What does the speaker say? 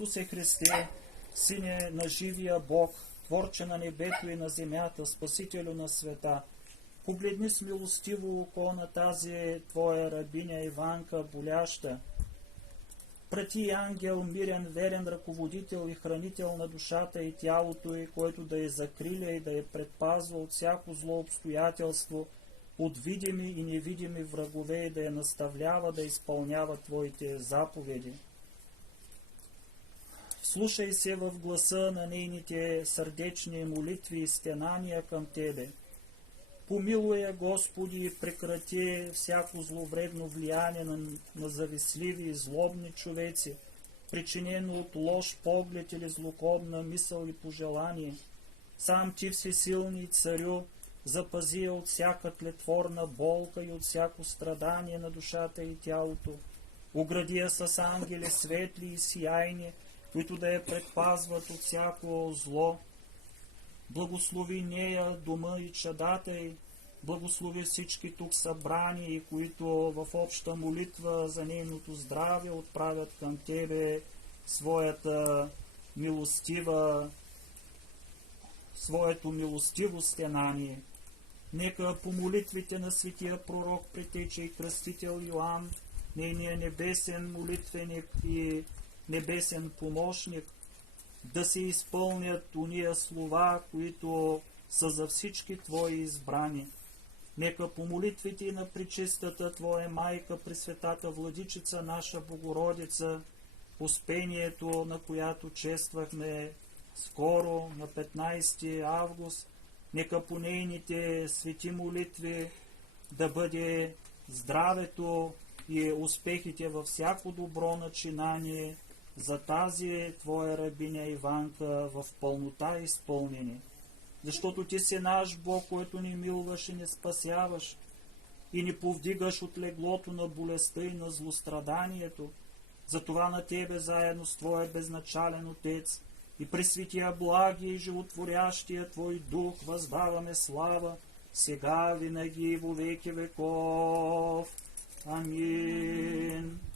Исусе Христе, Сине на живия Бог, Творче на небето и на земята, Спасителю на света, погледни с милостиво око на тази Твоя рабиня Иванка, боляща. Прати ангел, мирен, верен ръководител и хранител на душата и тялото й, който да я закриля и да я предпазва от всяко зло обстоятелство, от видими и невидими врагове и да я наставлява да изпълнява Твоите заповеди. Вслушай се в гласа на нейните сърдечни молитви и стенания към Тебе. Помилуй я, Господи, и прекрати всяко зловредно влияние на завистливи и злобни човеци, причинено от лош поглед или злокобна мисъл и пожелание. Сам Ти, всесилни Царю, запази я от всяка тлетворна болка и от всяко страдание на душата и тялото. Огради я с ангели светли и сияйни, които да я предпазват от всяко зло. Благослови нея, дома и чадата й, благослови всички тук събрани, които в обща молитва за нейното здраве отправят към Тебе своето милостиво стенание. Нека по молитвите на светия пророк, претече и кръстител Йоан, нейния небесен молитвеник и небесен помощник, да се изпълнят уния слова, които са за всички Твои избрани. Нека по молитвите на пречистата Твоя майка, Пресветата Владичица, наша Богородица, успението на която чествахме скоро на 15 август, нека по нейните свети молитви да бъде здравето и успехите във всяко добро начинание за тази Твоя рабиня Иванка в пълнота изпълнени. Защото Ти си наш Бог, който ни милваш и ни спасяваш и ни повдигаш от леглото на болестта и на злостраданието. Затова на Тебе заедно с Твоя безначален Отец и пресветия благи и животворящия Твой Дух въздаваме слава, сега, винаги и во веки веков. Амин.